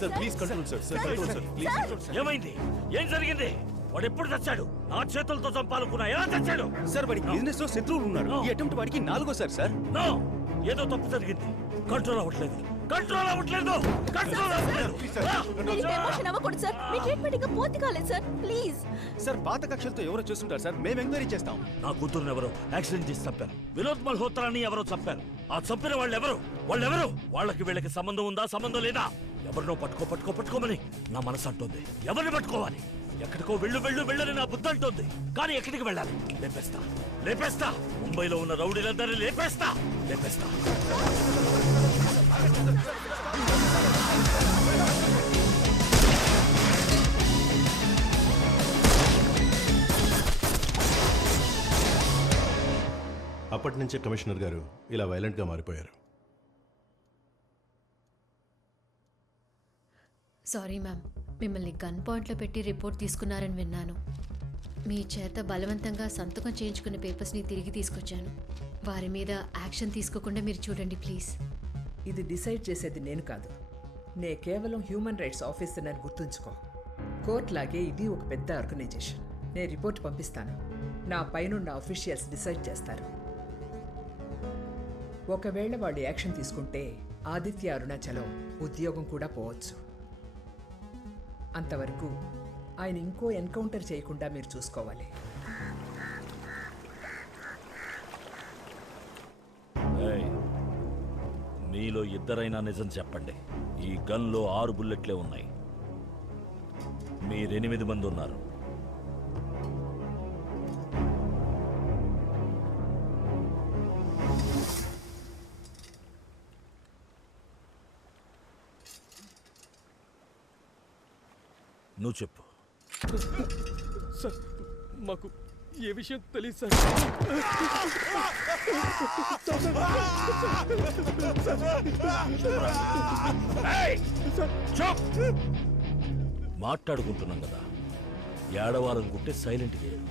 Sir please control sir ఏమైంది? ఏం జరిగింది? వాడు ఎప్పుడు చచ్చాడు? నా చేతులతో చంపాలనుకున్నా. ఎలా చచ్చాడు? సార్ వాడికి బిజినెస్ లో శత్రువులు ఉన్నారు. ఈ అటెంప్ట్ వాడికి 4సారి సార్. నో, ఏదో తప్పు జరిగింది. కంట్రోల్ అవ్వట్లేదు. సార్ పాత కక్షలతో ఎవరో చూస్తుంటారు సార్. మేము ఎంక్వైరీ చేస్తాం. నా కూతురుని ఎవరో యాక్సిడెంట్ చేసి చంపారు. వినోద్ మల్హోత్రాని ఎవరో చంపారు. ఆ చంపిన వాళ్ళెవరు? వాళ్ళకి వీళ్ళకి సంబంధం ఉందా, సంబంధం లేదా? ఎవరినో పట్టుకోమని నా మనసు అంటుంది. ఎవరిని పట్టుకోవాలి? ఎక్కడికో వెళ్ళని నా బుద్ధి అంటుంది. కానీ ఎక్కడికి వెళ్ళాలి? లేపేస్తా. ముంబైలో ఉన్న రౌడీలందరినీ లేపేస్తా. అప్పటి నుంచే కమిషనర్ గారు ఇలా వైలెంట్గా మారిపోయారు. సారీ మ్యామ్, మిమ్మల్ని గన్ పాయింట్లో పెట్టి రిపోర్ట్ తీసుకున్నారని విన్నాను. మీ చేత బలవంతంగా సంతకం చేయించుకున్న పేపర్స్ని తిరిగి తీసుకొచ్చాను. వారి మీద యాక్షన్ తీసుకోకుండా మీరు చూడండి ప్లీజ్. ఇది డిసైడ్ చేసేది నేను కాదు. నే కేవలం హ్యూమన్ రైట్స్ ఆఫీసర్ అని గుర్తుంచుకో. కోర్ట్ లాగే ఇది ఒక పెద్ద ఆర్గనైజేషన్. నేను రిపోర్ట్ పంపిస్తాను. నా పైనున్న అఫీషియల్స్ డిసైడ్ చేస్తారు. ఒకవేళ వాళ్ళు యాక్షన్ తీసుకుంటే ఆదిత్య అరుణాచలం ఉద్యోగం కూడా పోవచ్చు. అంతవరకు ఆయన ఇంకో ఎన్కౌంటర్ చేయకుండా మీరు చూసుకోవాలి. మీలో ఇద్దరైనా నిజం చెప్పండి. ఈ గన్లో 6 బుల్లెట్లే ఉన్నాయి. మీరు 8 మంది ఉన్నారు. నువ్వు చెప్పు. సార్ మాకు ఏ విషయం తెలియదు సార్. మాట్లాడుకుంటున్నాం కదా, ఏడవాలనుకుంటే సైలెంట్గా ఏడు.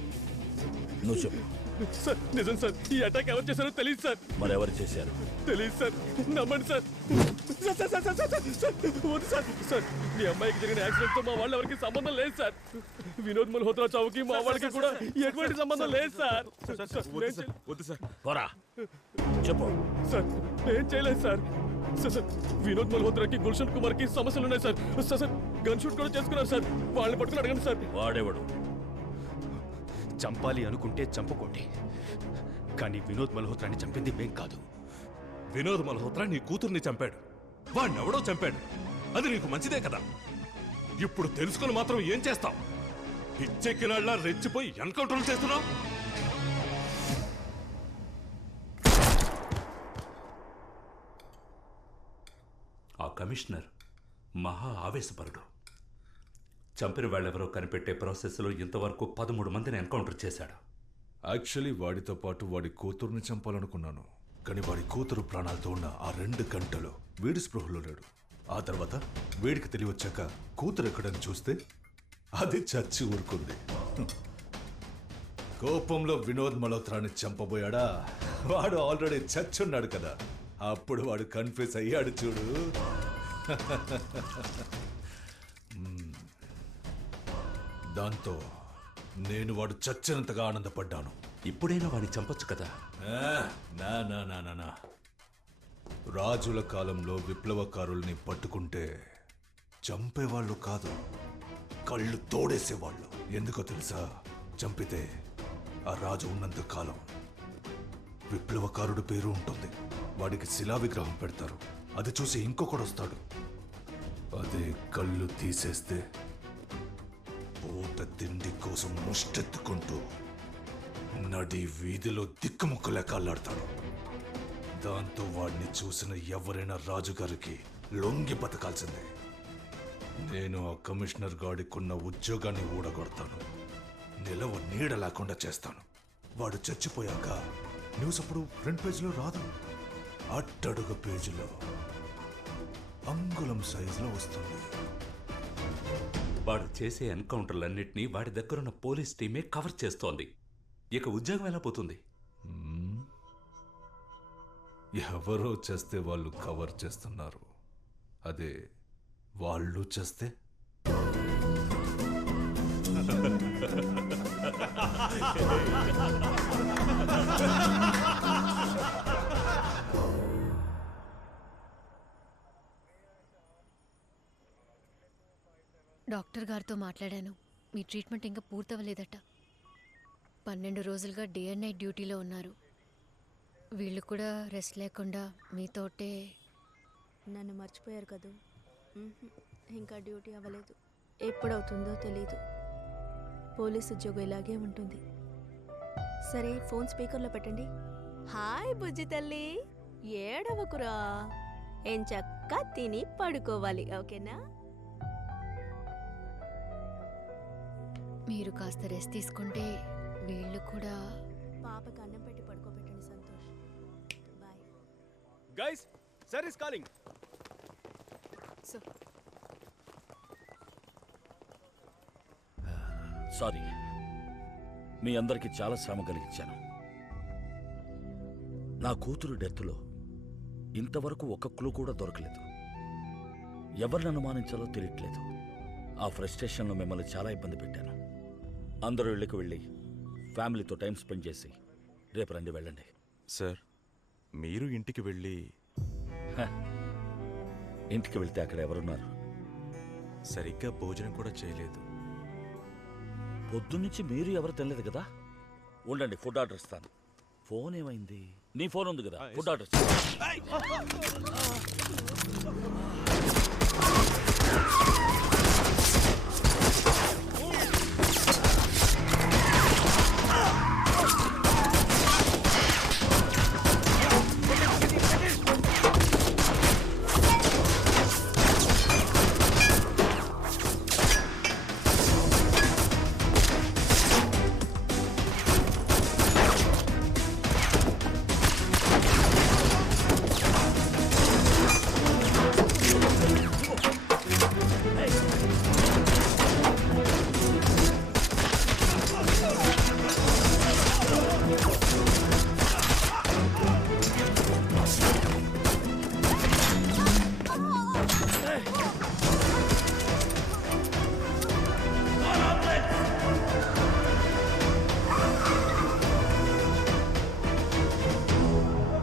నువ్వు చెప్పు. సార్ నిజం సార్, ఈ అటాక్ ఎవరు చేశారో తెలియదు సార్. మరెవరు చేశారు? తెలియదు సార్, నమ్మండి సార్. వద్దు సార్. సార్ మీ అమ్మాయికి జరిగిన యాక్సిడెంట్ తో మా వాళ్ళు ఎవరికి సంబంధం లేదు సార్. వినోద్ మల్హోత్రా చావుకి మా వాళ్ళకి కూడా ఎటువంటి సంబంధం లేదు సార్. వద్దు సార్. పోరా చెప్పు. సార్ ఏం చేయలేదు సార్. సార్ వినోద్ మల్హోత్రాకి గుల్షన్ కుమార్ కి సమస్యలు ఉన్నాయి సార్. సార్ గన్ షూట్ కూడా చేసుకున్నారు సార్. వాళ్ళని పట్టుకుని అడగండి సార్. వాడేవాడు? చంపాలి అనుకుంటే చంపుకోండి, కానీ వినోద్ మల్హోత్రాని చంపింది మేం కాదు. వినోద్ మల్హోత్రా నీ కూతుర్ని చంపాడు. వాడినెవడో చంపాడు. అది నీకు మంచిదే కదా. ఇప్పుడు తెలుసుకుని మాత్రం ఏం చేస్తావు? పిచ్చెక్కినాళ్ళ రెచ్చిపోయి ఎన్కౌంటర్లు చేస్తున్నావు. ఆ కమిషనర్ మహా ఆవేశపరుడు. చంపిన వాళ్ళెవరో కనిపెట్టే ప్రాసెస్లో ఇంతవరకు 13 మందిని ఎన్కౌంటర్ చేశాడు. యాక్చువల్లీ వాడితో పాటు వాడి కూతుర్ని చంపాలనుకున్నాను, కానీ వాడి కూతురు ప్రాణాలతో ఉన్న ఆ 2 గంటలు వీడి స్పృహలో లేడు. ఆ తర్వాత వీడికి తెలియవచ్చాక కూతురు ఎక్కడని చూస్తే అది చచ్చి ఊరుకుంది. కోపంలో వినోద్ మల్హోత్రాని చంపబోయాడా? వాడు ఆల్రెడీ చచ్చున్నాడు కదా. అప్పుడు వాడు కన్ఫ్యూజ్ అయ్యాడు చూడు. దాంతో నేను వాడు చచ్చినంతగా ఆనందపడ్డాను. ఇప్పుడైనా వాడిని చంపొచ్చు కదా. నా రాజుల కాలంలో విప్లవకారుల్ని పట్టుకుంటే చంపేవాళ్ళు కాదు, కళ్ళు తోడేసేవాళ్ళు. ఎందుకో తెలుసా? చంపితే ఆ రాజు ఉన్నంత కాలం విప్లవకారుడు పేరు ఉంటుంది. వాడికి శిలా విగ్రహం పెడతారు. అది చూసి ఇంకొకడు వస్తాడు. అదే కళ్ళు తీసేస్తే పూట తిండి కోసం ముష్టెత్తుకుంటూ నడి వీధిలో దిక్కుముక్కలే కాళ్ళాడతాడు. దాంతో వాడిని చూసిన ఎవరైనా రాజుగారికి లొంగి బతకాల్సిందే. నేను ఆ కమిషనర్ గాడికున్న ఉద్యోగాన్ని ఊడగొడతాను. నిలవ నీడ లేకుండా చేస్తాను. వాడు చచ్చిపోయాక న్యూస్ అప్పుడు ఫ్రంట్ పేజీలో రాదు, అట్టడుగు పేజీలో అంగుళం సైజులో వస్తుంది. వాడు చేసే ఎన్కౌంటర్లన్నింటినీ వాడి దగ్గరున్న పోలీస్ టీమే కవర్ చేస్తోంది. ఇక ఉద్యోగం ఎలా పోతుంది? ఎవరో చేస్తే వాళ్ళు కవర్ చేస్తున్నారు. అదే వాళ్ళు చేస్తే డాక్టర్ గారితో మాట్లాడాను. మీ ట్రీట్మెంట్ ఇంకా పూర్తవలేదట. 12 రోజులుగా డే అండ్ నైట్ డ్యూటీలో ఉన్నారు. వీళ్ళు కూడా రెస్ట్ లేకుండా మీతోటే. నన్ను మర్చిపోయారు కదూ. ఇంకా డ్యూటీ అవ్వలేదు. ఎప్పుడవుతుందో తెలీదు. పోలీస్ ఉద్యోగం ఇలాగే ఉంటుంది. సరే, ఫోన్ స్పీకర్లో పెట్టండి. హాయ్ బుజ్జి తల్లి, ఏడవకురా. ఏం చక్కా తిని పడుకోవాలి, ఓకేనా? మీరు కాస్త రెస్ట్ తీసుకుంటే వీళ్ళు కూడా. పాపకి అన్నం పెట్టి పడుకోబెట్టండి Santosh. Bye. Guys, sir is calling. Sorry, మీ అందరికీ చాలా శ్రమ కలిగించాను. నా కూతురు డెత్లో ఇంతవరకు ఒక్క క్లూ కూడా దొరకలేదు. ఎవరిని అనుమానించాలో తెలియట్లేదు. ఆ ఫ్రస్ట్రేషన్లో మిమ్మల్ని చాలా ఇబ్బంది పెట్టాను. అందరూ ఇళ్ళకి వెళ్ళి ఫ్యామిలీతో టైం స్పెండ్ చేసి రేపు రండి, వెళ్ళండి. సార్, మీరు ఇంటికి వెళ్ళి ఇంటికి వెళ్తే అక్కడ ఎవరున్నారు? సరిగ్గా భోజనం కూడా చేయలేదు. పొద్దున్నుంచి మీరు ఎవరు తినలేదు కదా. ఉండండి, ఫుడ్ ఆర్డర్ ఇస్తాను. ఫోన్ ఏమైంది? నీ ఫోన్ ఉంది కదా, ఫుడ్ ఆర్డర్ ఇస్తాను.